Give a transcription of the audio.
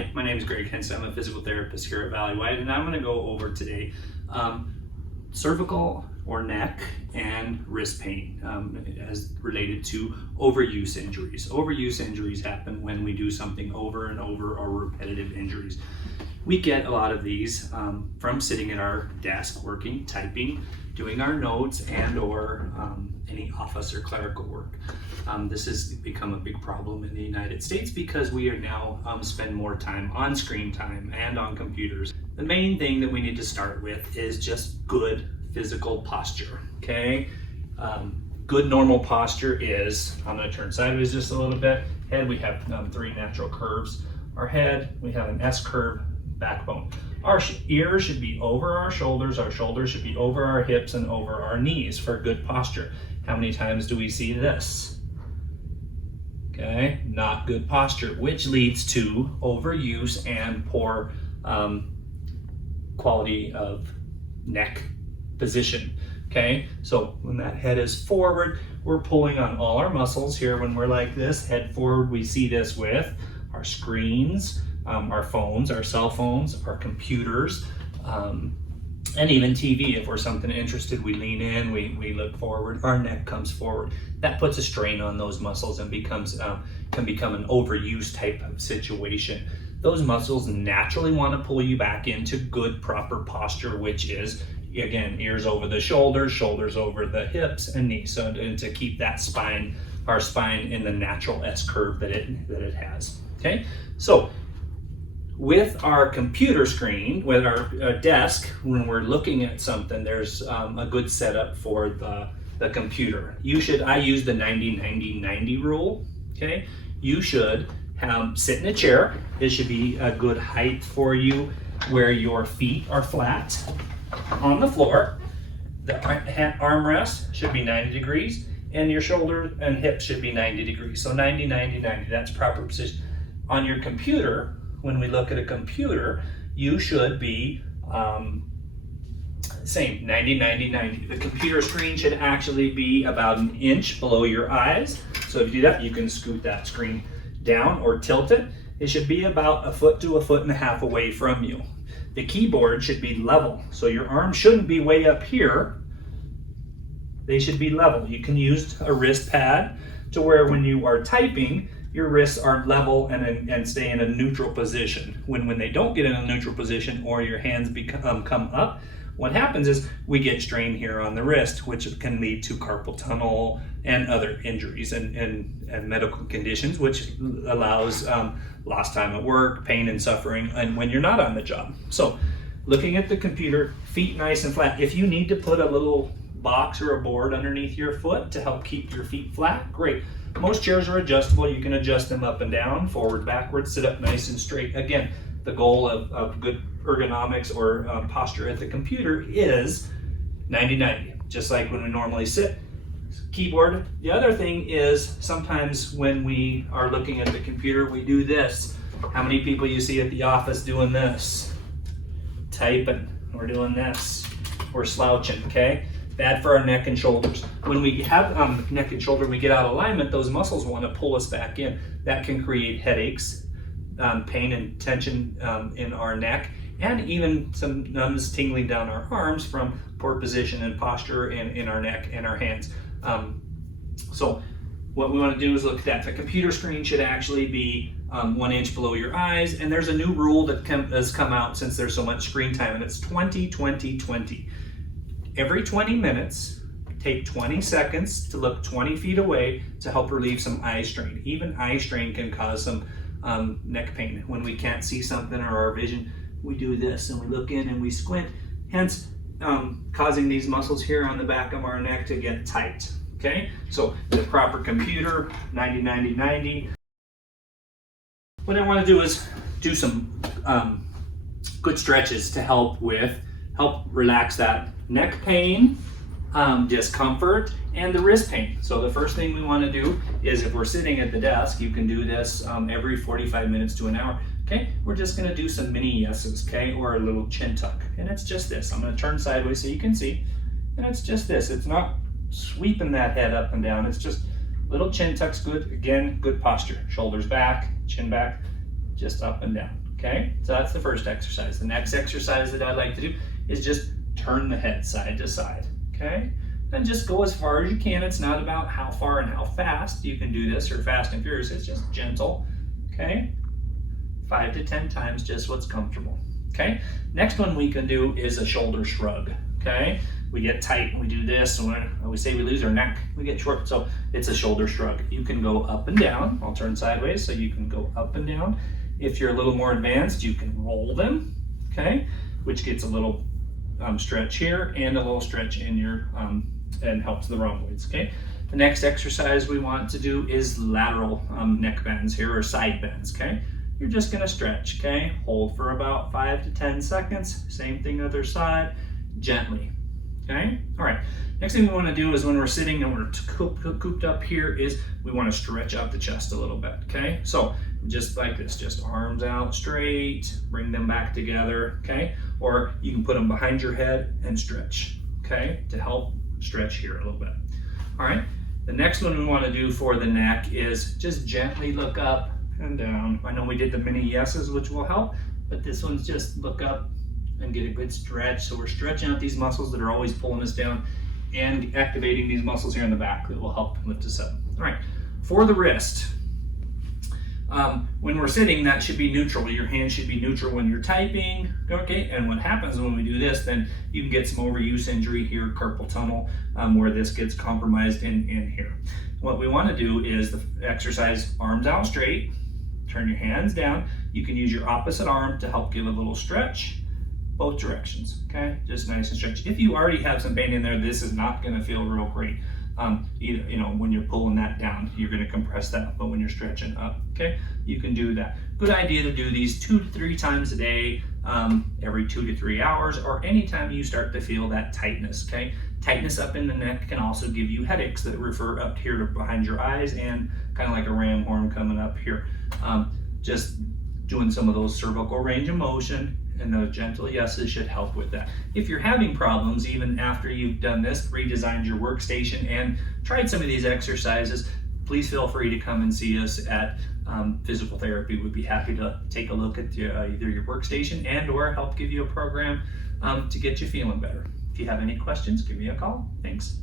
Hi, my name is Hensley. I'm a physical therapist here at Valley Wide, and I'm going to go over today cervical or neck and wrist pain as related to overuse injuries. Overuse injuries happen when we do something over and over, or repetitive injuries. We get a lot of these from sitting at our desk working, typing, doing our notes, and or any office or clerical work. This has become a big problem in the United States because we are now spend more time on screen time and on computers. The main thing that we need to start with is just good physical posture, okay? Good normal posture is, I'm gonna turn sideways just a little bit. Head, we have 3 natural curves. Our head, we have an S-curve backbone. Our ears should be over our shoulders should be over our hips and over our knees for good posture. How many times do we see this? Okay, not good posture, which leads to overuse and poor quality of neck position. Okay, so when that head is forward, we're pulling on all our muscles here. When we're like this, head forward, we see this with our screens, our phones, our cell phones, our computers, and even TV. If we're something interested, we lean in, we look forward, our neck comes forward. That puts a strain on those muscles and becomes can become an overuse type of situation. Those muscles naturally want to pull you back into good, proper posture, which is, again, ears over the shoulders, shoulders over the hips and knees. So and to keep that spine, our spine in the natural S curve that it has. Okay, so with our computer screen, with our desk, when we're looking at something, there's a good setup for the computer. I use the 90-90-90 rule. Okay, you should sit in a chair. It should be a good height for you where your feet are flat on the floor. The armrest should be 90 degrees and your shoulders and hips should be 90 degrees. So 90-90-90, that's proper position. On your computer, when we look at a computer, you should be same, 90-90-90. The computer screen should actually be about an inch below your eyes. So if you do that, you can scoot that screen down or tilt it. It should be about 1 foot to 1.5 feet away from you. The keyboard should be level. So your arms shouldn't be way up here. They should be level. You can use a wrist pad to where when you are typing, your wrists are level and stay in a neutral position. When they don't get in a neutral position or your hands come up, what happens is we get strain here on the wrist, which can lead to carpal tunnel and other injuries and medical conditions, which allows lost time at work, pain and suffering, and when you're not on the job. So looking at the computer, feet nice and flat. If you need to put a little box or a board underneath your foot to help keep your feet flat, great. Most chairs are adjustable. You can adjust them up and down, forward, backwards, sit up nice and straight. Again, the goal of good ergonomics or posture at the computer is 90-90, just like when we normally sit. Keyboard. The other thing is sometimes when we are looking at the computer, we do this. How many people you see at the office doing this? Typing. We're doing this. We're slouching, okay? Bad for our neck and shoulders. When we have neck and shoulder, we get out of alignment, those muscles want to pull us back in. That can create headaches, pain and tension in our neck, and even some numbness tingling down our arms from poor position and posture in our neck and our hands. So what we want to do is look at that. The computer screen should actually be 1 inch below your eyes, and there's a new rule that has come out since there's so much screen time, and it's 20-20-20. Every 20 minutes, take 20 seconds to look 20 feet away to help relieve some eye strain. Even eye strain can cause some neck pain. When we can't see something or our vision, we do this and we look in and we squint, hence causing these muscles here on the back of our neck to get tight. Okay, so the proper computer, 90-90-90. What I want to do is do some good stretches to help relax that neck pain, discomfort, and the wrist pain. So the first thing we want to do is, if we're sitting at the desk, you can do this every 45 minutes to an hour. Okay, we're just going to do some mini yeses, okay, or a little chin tuck. And it's just this. I'm going to turn sideways so you can see. And it's just this. It's not sweeping that head up and down. It's just little chin tucks. Good. Again, good posture. Shoulders back, chin back, just up and down. Okay, so that's the first exercise. The next exercise that I'd like to do is just turn the head side to side, okay? And just go as far as you can. It's not about how far and how fast you can do this or fast and furious. It's just gentle, okay? 5 to 10 times, just what's comfortable, okay? Next one we can do is a shoulder shrug, okay? We get tight, we do this, and we say we lose our neck, we get short, so it's a shoulder shrug. You can go up and down. I'll turn sideways so you can go up and down. If you're a little more advanced, you can roll them, okay? Which gets a little stretch here and a little stretch in your, and helps the rhomboids, okay? The next exercise we want to do is lateral neck bends here, or side bends, okay? You're just gonna stretch, okay? Hold for about 5 to 10 seconds. Same thing other side, gently, okay? All right, next thing we wanna do is when we're sitting and we're cooped up here is we wanna stretch out the chest a little bit, okay? So just like this, just arms out straight, bring them back together, okay? Or you can put them behind your head and stretch, okay? To help stretch here a little bit. All right, the next one we wanna do for the neck is just gently look up and down. I know we did the mini yeses, which will help, but this one's just look up and get a good stretch. So we're stretching out these muscles that are always pulling us down and activating these muscles here in the back that will help lift us up. All right, for the wrist, when we're sitting, that should be neutral. Your hand should be neutral when you're typing, okay? And what happens when we do this, then you can get some overuse injury here, carpal tunnel, where this gets compromised in here. What we want to do is the exercise arms out straight, turn your hands down. You can use your opposite arm to help give a little stretch, both directions, okay? Just nice and stretch. If you already have some pain in there, this is not gonna feel real great. You know, when you're pulling that down, you're gonna compress that, but when you're stretching up, okay? You can do that. Good idea to do these 2 to 3 times a day, every 2 to 3 hours, or anytime you start to feel that tightness, okay? Tightness up in the neck can also give you headaches that refer up here to behind your eyes and kind of like a ram horn coming up here. Just doing some of those cervical range of motion and those gentle yeses should help with that. If you're having problems, even after you've done this, redesigned your workstation and tried some of these exercises, please feel free to come and see us at Physical Therapy. We'd be happy to take a look at either your workstation and or help give you a program to get you feeling better. If you have any questions, give me a call. Thanks.